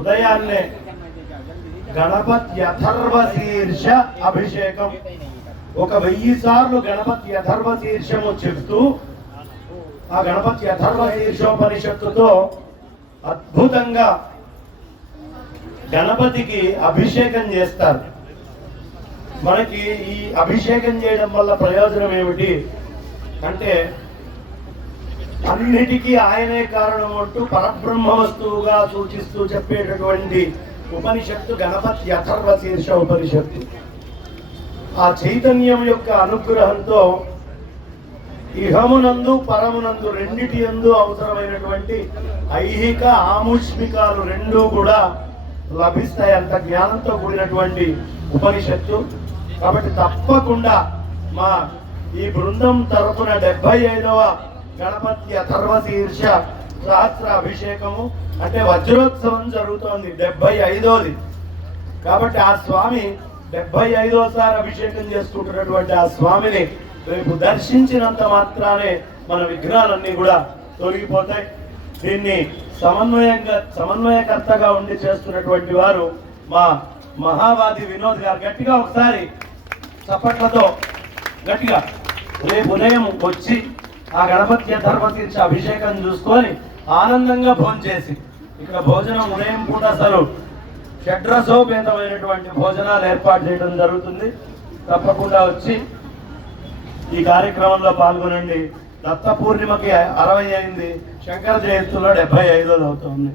ఉదయాన్నే గణపతి అథర్వ శీర్ష అభిషేకం 1000 సార్లు గణపతి అథర్వ శీర్షము చెప్తూ ఆ గణపతి అథర్వ శీర్షోపనిషత్తుతో అద్భుతంగా గణపతికి అభిషేకం చేస్తారు. మనకి ఈ అభిషేకం చేయడం వల్ల ప్రయోజనం ఏమిటి అంటే, అన్నిటికీ ఆయనే కారణం అంటూ పరబ్రహ్మ వస్తువుగా సూచిస్తూ చెప్పేటటువంటి ఉపనిషత్తు గణపతి అథర్వ శీర్ష ఉపనిషత్తు. ఆ చైతన్యం యొక్క అనుగ్రహంతో ఇహమునందు పరమునందు రెండిటి యందు అవసరమైనటువంటి ఐహిక ఆముష్మికాలు రెండూ కూడా లభిస్తాయి. అంత జ్ఞానంతో కూడినటువంటి ఉపనిషత్తు. కాబట్టి తప్పకుండా మా ఈ బృందం తరఫున 75వ గణపతి అథర్వ శీర్ష సహస్ర అభిషేకము అంటే వజ్రోత్సవం జరుగుతోంది, 75వది. కాబట్టి ఆ స్వామి 75వసారి అభిషేకం చేసుకుంటున్నటువంటి ఆ స్వామిని రేపు దర్శించినంత మాత్రానే మన విఘ్నాలన్నీ కూడా తొలగిపోతాయి. దీన్ని సమన్వయకర్తగా ఉండి చేస్తున్నటువంటి వారు మా మహావాది వినోద్ గారు. గట్టిగా ఒకసారి చప్పట్లతో గట్టిగా రేపు ఉదయం వచ్చి ఆ గణపతి అథర్వ శీర్ష అభిషేకం చూసుకొని ఆనందంగా భోంచేసి, ఇక్కడ భోజనం ఉదయం పూట అసలు షడ్రసోపేతమైనటువంటి భోజనాలు ఏర్పాటు చేయడం జరుగుతుంది. తప్పకుండా వచ్చి ఈ కార్యక్రమంలో పాల్గొనండి. దత్త పూర్ణిమకి 60 అయింది, శంకర జయంతిలో 75 అవుతుంది.